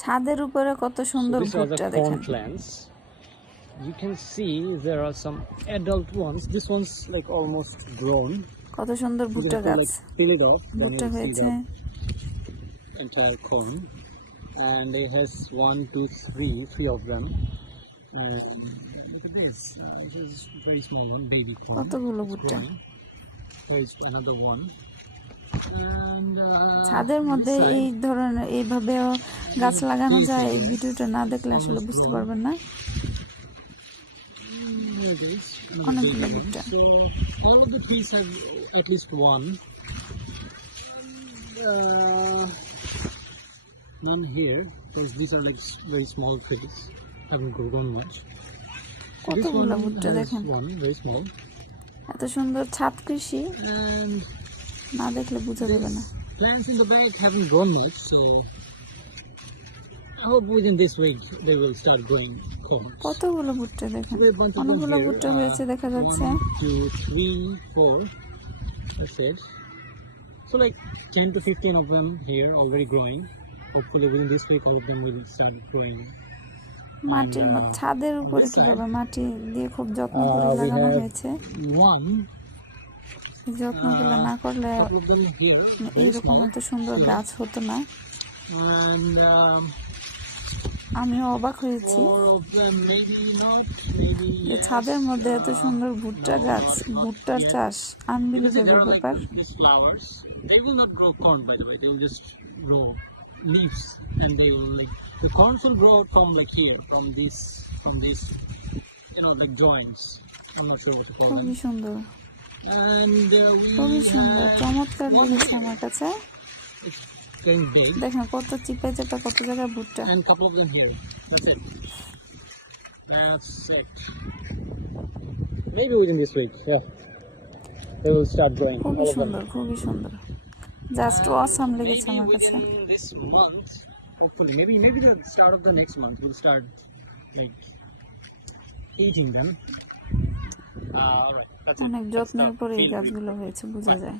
ছাদের উপরে কত সুন্দর These are the ভুট্টা corn দেখেন। plants. You can see there are some adult ones. This one's like almost grown. কত সুন্দর You ভুট্টা have to গাছ, like peel it off, then ভুট্টা you'll see হয়েছে। the entire corn. And it has 1, 2, 3 of them. And look at this. This is very small one, baby corn. কতগুলো It's ভুট্টা। growing. There's another one. And ছাদের মধ্যে this এই side, ধরনের এইভাবেও গাছ লাগানো this যায়। is এই ভিডিওটা না দেখলে আসলে almost বুঝতে grown. পারবেন না। Here it is, another অনেকগুলো big one. ভুট্টা। So all of the trees have at least one. None here, because these are like very small trees, haven't grown much. So this one কতগুলো ভুট্টা has দেখেন। one, very small. এত সুন্দর ছাদ কৃষি And না দেখলে বোঝা যাবে না। these plants in the back haven't grown much, so I hope within this week they will start growing corn. কতগুলো ভুট্টা দেখেন, There's a bunch of them অনেকগুলো here. ভুট্টা হয়েছে দেখা যাচ্ছে। 1, 2, 3, 4. That's it. So like 10 to 15 of them here already growing. Hopefully within this week all of them will start growing. মাটির ছাদের উপরে কিভাবে মাটি দিয়ে খুব যত্ন করে We লাগানো have হয়েছে। one, এই যত্নগুলো না করলে couple of them here, very এইরকম small. এত সুন্দর গাছ হতো না। And আমিও অবাক হয়েছি 4 of them maybe not, maybe যে yes. ছাদের মধ্যে এত সুন্দর ভুট্টা গাছ, ভুট্টার চাষ You can see unbelievable there are ব্যাপার। like these flowers. They will not grow corn, by the way. They will just grow leaves, and they will like the corns will grow from like here, from these, you know, the joints. I'm not sure what to call them. খুবই সুন্দর, And খুবই we সুন্দর, have চমৎকার লেগেছে আমার কাছে। it's getting big, দেখেন কত চিপে চেপে কত জায়গায় ভুট্টা। and a couple of them here. That's it. That's it. Maybe within this week, yeah, they will start growing. খুবই All of them. সুন্দর, খুবই সুন্দর, জাস্ট অসাম লেগেছে Maybe আমার কাছে। within this month, hopefully, maybe the start of the next month we'll start like eating them. Alright, that's it. অনেক That's যত্নের the পরে এই field গাছগুলো হয়েছে বোঝা যায়।